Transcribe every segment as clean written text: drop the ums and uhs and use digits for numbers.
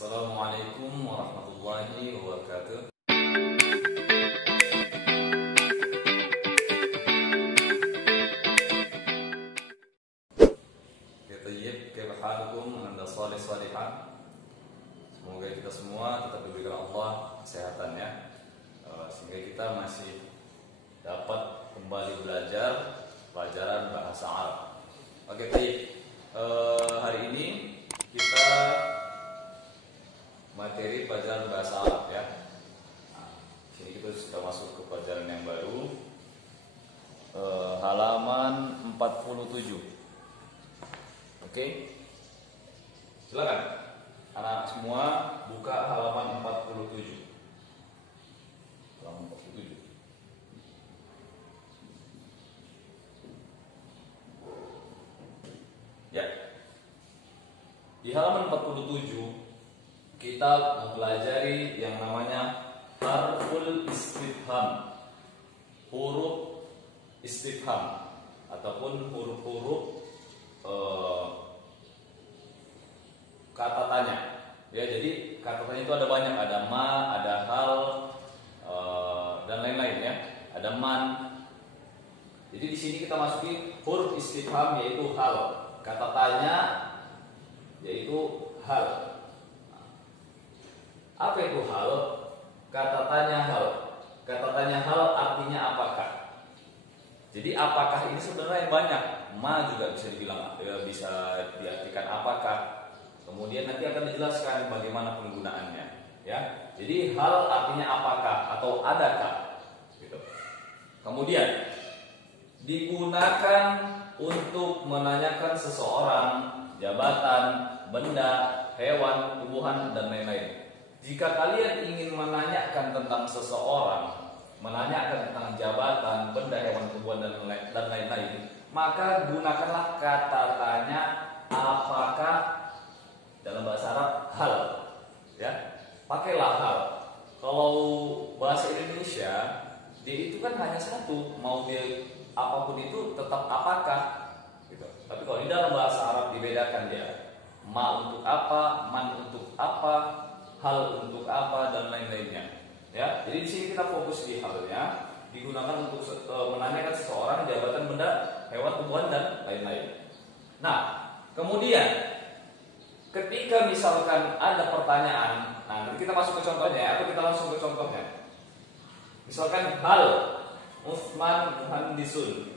Assalamualaikum warahmatullahi wabarakatuh. Semoga kita semua tetap diberikan Allah kesehatan ya, sehingga kita masih dapat kembali belajar pelajaran bahasa Arab. Oke, baik. Hari ini kita materi pelajaran bahasa Arab ya. Nah, sini kita sudah masuk ke pelajaran yang baru, halaman 47. Oke, silakan anak semua buka halaman 47. Halaman 47. Ya. Di halaman 47 kita mempelajari yang namanya harful istifham, huruf istifham ataupun huruf-huruf kata tanya. Ya, jadi kata tanya itu ada banyak, ada ma, ada hal, dan lain-lain ya. Ada man. Jadi di sini kita masuki huruf istifham yaitu hal, kata tanya yaitu hal. Apa itu hal? Kata tanya hal. Kata tanya hal artinya apakah? Jadi apakah ini sebenarnya banyak. Ma juga bisa dibilang, bisa diartikan apakah. Kemudian nanti akan dijelaskan bagaimana penggunaannya, ya. Jadi hal artinya apakah atau adakah, gitu. Kemudian digunakan untuk menanyakan seseorang, jabatan, benda, hewan, tumbuhan, dan lain-lain. Jika kalian ingin menanyakan tentang seseorang, menanyakan tentang jabatan, benda, hewan, tumbuhan, dan lain-lain, maka gunakanlah kata tanya apakah. Dalam bahasa Arab hal, ya, pakailah hal. Kalau bahasa Indonesia, dia itu kan hanya satu, mau dia apapun itu tetap apakah, gitu. Tapi kalau di dalam bahasa Arab dibedakan dia, ma untuk apa, man untuk apa, hal untuk apa, dan lain-lainnya. Ya, jadi di sini kita fokus di halnya, digunakan untuk menanyakan seseorang, jabatan, benda, hewan, tumbuhan, dan lain-lain. Nah, kemudian ketika misalkan ada pertanyaan, nah nanti kita masuk ke contohnya atau kita langsung ke contohnya. Misalkan hal Utsman muhandisun,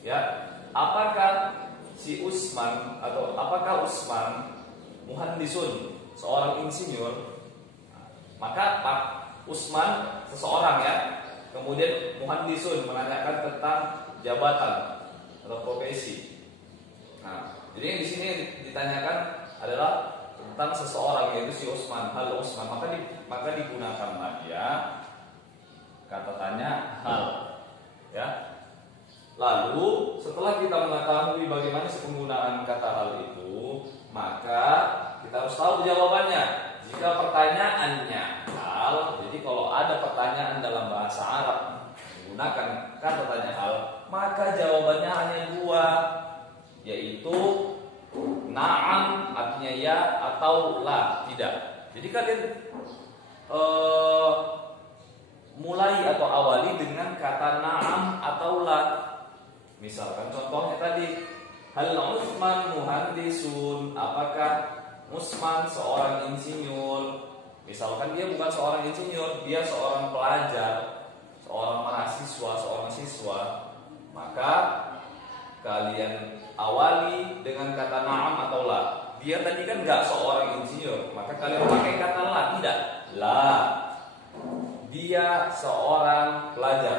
ya, apakah si Utsman atau apakah Utsman muhandisun, seorang insinyur? Maka Pak Utsman seseorang ya, kemudian muhandisun menanyakan tentang jabatan atau profesi. Nah, jadi di sini ditanyakan adalah tentang seseorang yaitu si Utsman, hal Utsman, maka digunakanlah dia kata tanya hal, ya. Lalu setelah kita mengetahui bagaimana penggunaan kata hal itu, maka kita harus tahu jawabannya. Jika pertanyaannya hal, jadi kalau ada pertanyaan dalam bahasa Arab menggunakan kata tanya hal, maka jawabannya hanya dua, yaitu na'am artinya ya atau la, tidak. Jadi kalian mulai atau awali dengan kata na'am atau la. Misalkan contohnya tadi, hal Utsman muhandisun, apakah Utsman seorang insinyur? Misalkan dia bukan seorang insinyur, dia seorang pelajar, seorang mahasiswa, seorang siswa, maka kalian awali dengan kata na'am atau la. Dia tadi kan nggak seorang insinyur, maka kalian pakai kata la, tidak. La. Dia seorang pelajar.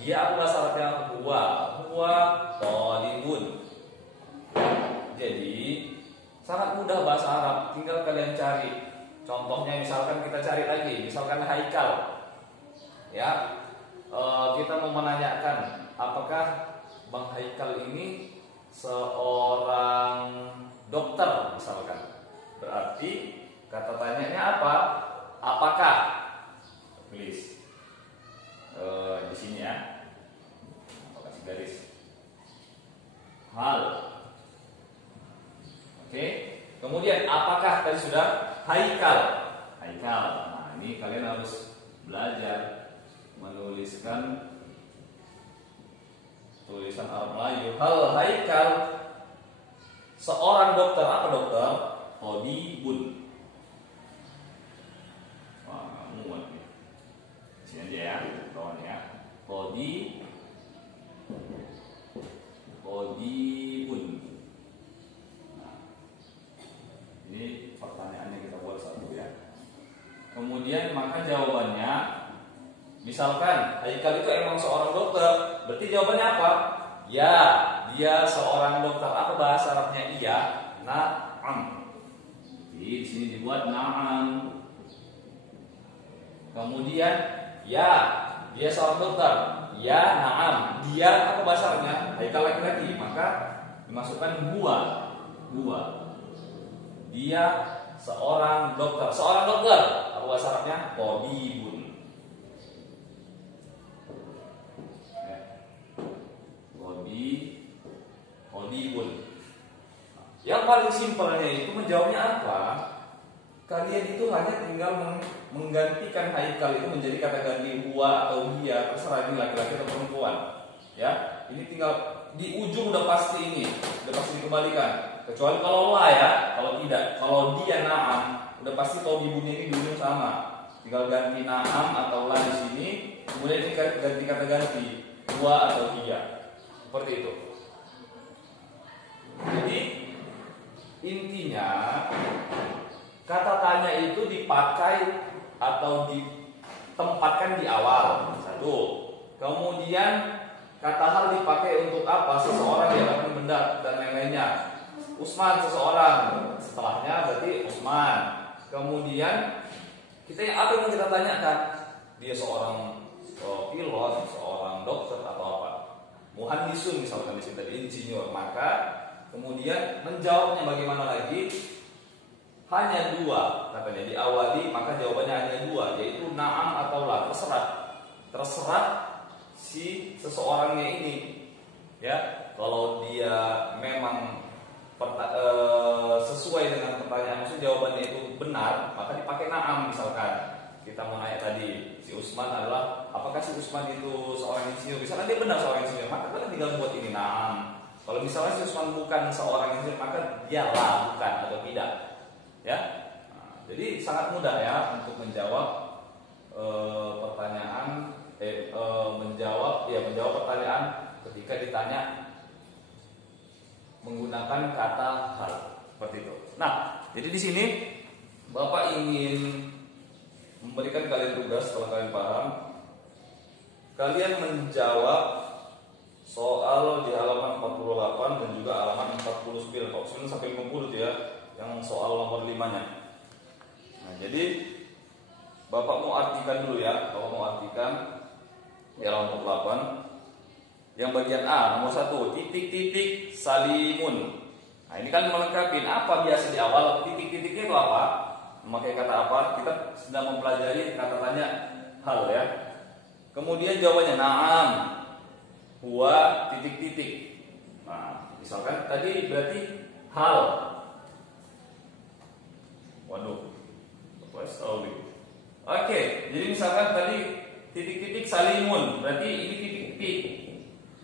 Dia apa syaratnya? Huwa thalibun. Jadi sangat mudah bahasa Arab, tinggal kalian cari. Contohnya misalkan kita cari lagi, misalkan Haikal. Ya, kita mau menanyakan apakah Bang Haikal ini seorang dokter misalkan. Berarti kata tanyanya apa? Apakah? Tulis di sini ya. Kasih garis. Hal. Oke. Kemudian apakah tadi sudah? haikal. Haikal. Nah, ini kalian harus belajar menuliskan tulisan Arab Melayu. Hal haikal, seorang dokter. Apa dokter? Thabibun. Wah, nggak muat nih. Sini aja ya, kawan ya. Thabibun. Nah, ini pertanyaannya kita buat satu ya. Kemudian maka jawabannya, misalkan haikal itu emang seorang dokter, berarti jawabannya apa? Ya, dia seorang dokter. Apa bahasa Arabnya iya? Na'am. Di sini dibuat na'am. Kemudian ya, dia seorang dokter. Ya, na'am. Dia apa bahasa Arabnya? Haikal laki-laki, maka dimasukkan huwa. Dia seorang dokter. Seorang dokter. Apa bahasa Arabnya? Thabibun. Thabibun. Yang paling simpelnya itu menjawabnya apa? Kalian itu hanya tinggal menggantikan haikal itu menjadi kata ganti huwa atau dia, terserah ini laki-laki atau perempuan. Ya, ini tinggal di ujung udah pasti dikembalikan. Kecuali kalau la ya, kalau tidak, kalau dia na'am, udah pasti thabibunnya ini di ujung sama. Tinggal ganti na'am atau la di sini, kemudian ini ganti kata ganti huwa atau dia. Seperti itu. Jadi intinya kata tanya itu dipakai atau ditempatkan di awal. Satu. Kemudian kata hal dipakai untuk apa? Seseorang yang akan benda dan lain-lainnya. Usman seseorang. Setelahnya berarti Usman. Kemudian apa yang kita tanyakan? Dia seorang pilot, seorang dokter atau apa? Muhandisun misalkan di sini tadi insinyur. Maka kemudian menjawabnya bagaimana lagi? Hanya dua katanya diawali, maka jawabannya hanya dua, yaitu na'am atau la, terserah si seseorangnya ini. Ya, kalau dia memang sesuai dengan pertanyaan, maksud jawabannya itu benar, maka dipakai na'am. Misalkan kita menanya tadi si Usman adalah, apakah si Usman itu seorang insinyur? Misalkan dia benar seorang insinyur, maka kalian tinggal buat ini na'am. Kalau misalnya si Usman bukan seorang insinyur, maka dia lah bukan atau tidak. Ya, nah, jadi sangat mudah ya untuk menjawab menjawab pertanyaan ketika ditanya menggunakan kata hal seperti itu. Nah, jadi di sini Bapak ingin memberikan kalian tugas, kalau kalian paham, kalian menjawab soal di halaman 48 dan juga halaman 49 sampai 50 ya. Yang soal nomor 5-nya. Nah, jadi Bapak mau artikan dulu ya. Bapak mau artikan di halaman 48. Yang bagian A nomor 1, titik-titik salimun. Nah, ini kan melengkapi apa biasa di awal, titik-titiknya itu apa? Memakai kata apa? Kita sedang mempelajari kata tanya hal ya. Kemudian jawabannya na'am, huwa, titik-titik. Nah, misalkan tadi berarti hal. Waduh, oke, jadi misalkan tadi titik-titik salimun, berarti ini titik-titik,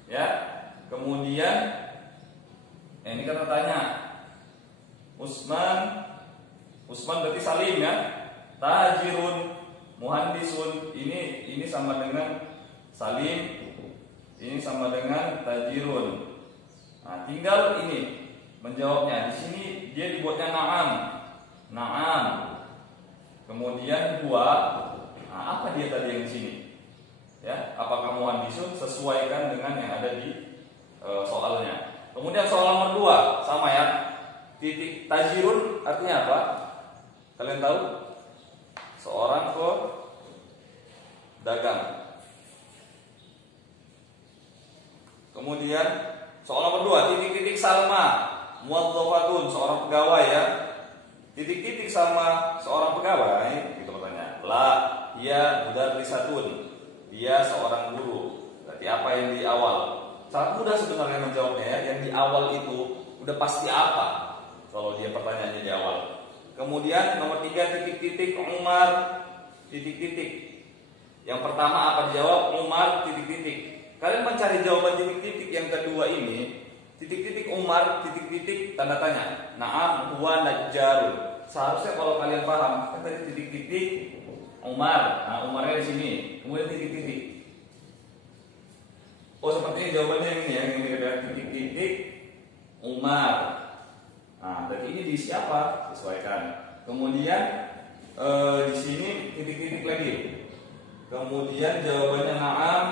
ya. Kemudian, ini kata tanya, Usman berarti salim ya. Tajirun, muhandisun, ini sama dengan salim, ini sama dengan tajirun. Nah, tinggal ini menjawabnya. Di sini dia dibuatnya na'am. Kemudian huwa. Nah, apa dia tadi yang di sini? Ya, apakah muhandisun? Sesuaikan dengan yang ada di soalnya. Kemudian soal nomor 2 sama ya. Titik tajirun artinya apa? Kalian tahu? Seorang dagang. Kemudian soal nomor 2, titik-titik salma, muwadzafatun, seorang pegawai ya. Titik-titik sama seorang pegawai, gitu pertanyaan. La, dia mudarrisatun, dia seorang guru. Berarti apa yang di awal? Sangat mudah sebenarnya menjawabnya ya. Yang di awal itu udah pasti apa? Kalau dia pertanyaannya di awal. Kemudian nomor 3 titik-titik Umar titik-titik. Yang pertama apa dijawab? Umar titik-titik. Kalian mencari jawaban titik-titik yang kedua ini, titik-titik Umar titik-titik tanda tanya. Naam huwa najjarun. Seharusnya kalau kalian paham, kan tadi titik-titik Umar. Nah, Umarnya di sini. Kemudian titik-titik. Oh, sepertinya jawabannya yang ini ya, yang ini adalah titik-titik Umar. Nah, berarti ini di siapa? Sesuaikan. Kemudian di sini titik-titik lagi. Kemudian jawabannya na'am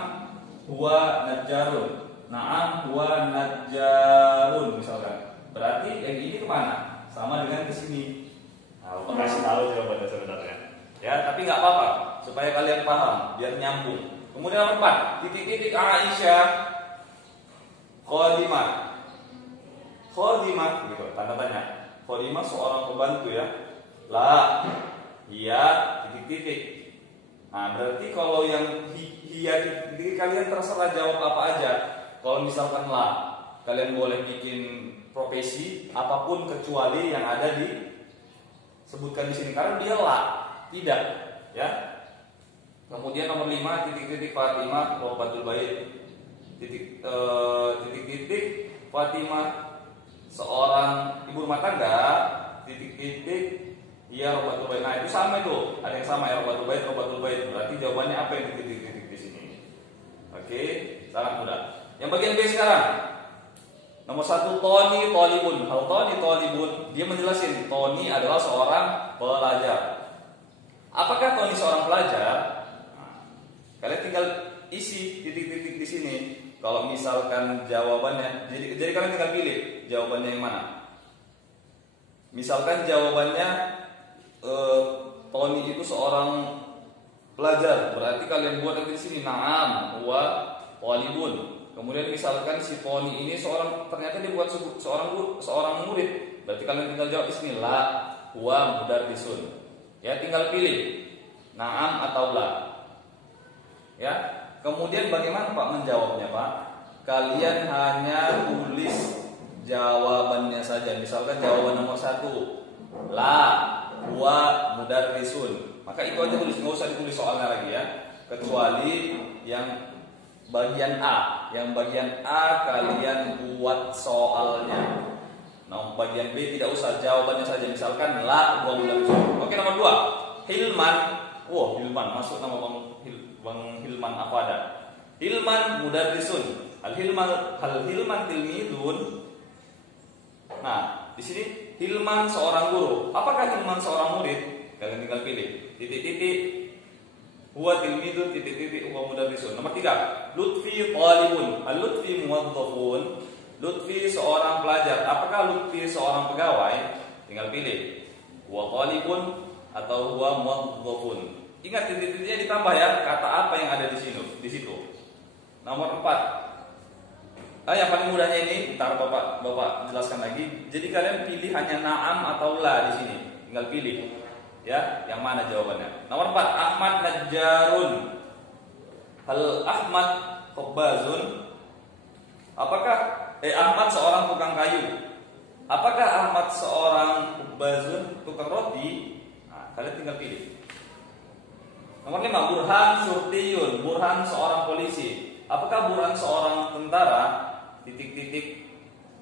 huwa najjarun. Na'am huwa najjarun misalkan. Berarti yang ini kemana? Sama dengan ke sini. Nah, Bapak kasih tahu jawabannya sebenarnya. Ya, tapi nggak apa-apa supaya kalian paham, biar nyambung. Kemudian nomor 4, titik-titik Aisyah Khadimah. Khadimah gitu, tanda tanya. Khadimah seorang pembantu ya. La, iya titik-titik. Nah, berarti kalau yang iya titik-titik kalian terserah jawab apa aja. Kalau misalkan la, kalian boleh bikin profesi apapun kecuali yang ada di sebutkan di sini karena dia la, tidak, ya. Kemudian nomor 5 titik-titik Fatimah Robatul Bait. Titik-titik Fatimah seorang ibu rumah tangga titik-titik ya Robatul Bait. Nah, itu sama itu. Ada yang sama ya Robatul Bait. Berarti jawabannya apa yang titik-titik di sini? Oke, sangat mudah. Yang bagian B sekarang. Nomor 1 Tony Tolibun. Hal Tony Tolibun, dia menjelaskan Tony adalah seorang pelajar. Apakah Tony seorang pelajar? Nah, kalian tinggal isi titik-titik di sini. Kalau misalkan jawabannya, jadi kalian tinggal pilih jawabannya yang mana. Misalkan jawabannya Tony itu seorang pelajar, berarti kalian buat di sini na'am huwa talibun. Kemudian misalkan si Tony ini ternyata dia buat seorang murid, berarti kalian tinggal jawab di sini la huwa mudarrisun. Ya, tinggal pilih na'am atau la. Ya. Kemudian bagaimana Pak menjawabnya Pak? Kalian hanya tulis jawabannya saja. Misalkan jawaban nomor 1 la huwa mudarrisun. Maka itu aja tulis, nggak usah ditulis soalnya lagi ya. Kecuali yang bagian A. Yang bagian A kalian buat soalnya. Nah, bagian B tidak usah, jawabannya saja. Misalkan la huwa mudarrisun. Oke, nomor 2 Hilman. Wah, Hilman masuk nama Bang Hilman apa ada? Hilman mudarrisun. Hal Hilman tilmidun. Nah, di sini Hilman seorang guru. Apakah Hilman seorang murid? Kalian tinggal pilih. Titik-titik huwa tilmidun titik-titik huwa mudarrisun. Nomor 3 Lutfi talibun. Hal Lutfi muwazzafun. Lutfi seorang pelajar. Apakah Lutfi seorang pegawai? Tinggal pilih. Huwa talibun atau huwa muwazzafun. Ingat titik-titiknya ditambah ya, kata apa yang ada di situ. Nomor 4. Yang paling mudahnya ini, ntar Bapak jelaskan lagi. Jadi kalian pilih hanya na'am atau la di sini. Tinggal pilih. Ya, yang mana jawabannya? Nomor 4, Ahmad najjarun. Hal Ahmad qabbazun. Apakah Ahmad seorang tukang kayu? Apakah Ahmad seorang qabbazun, tukang roti? Nah, kalian tinggal pilih. Nomor 5, Burhan syurtiyun. Burhan seorang polisi. Apakah Burhan seorang tentara? Titik-titik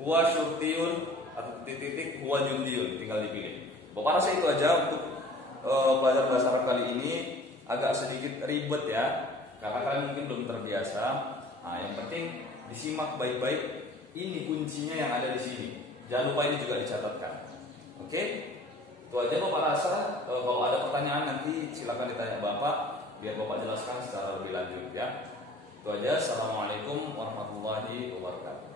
huwa syurtiyun atau titik-titik huwa jundiyun. Tinggal dipilih. Bapak rasa itu aja untuk pelajaran bahasa Arab kali ini. Agak sedikit ribet ya, karena kalian mungkin belum terbiasa. Nah, yang penting disimak baik-baik. Ini kuncinya yang ada di sini. Jangan lupa ini juga dicatatkan. Oke? Itu aja Bapak rasa. Kalau ada pertanyaan nanti silakan ditanya Bapak, biar Bapak jelaskan secara lebih lanjut ya. Itu aja. Assalamualaikum warahmatullahi wabarakatuh.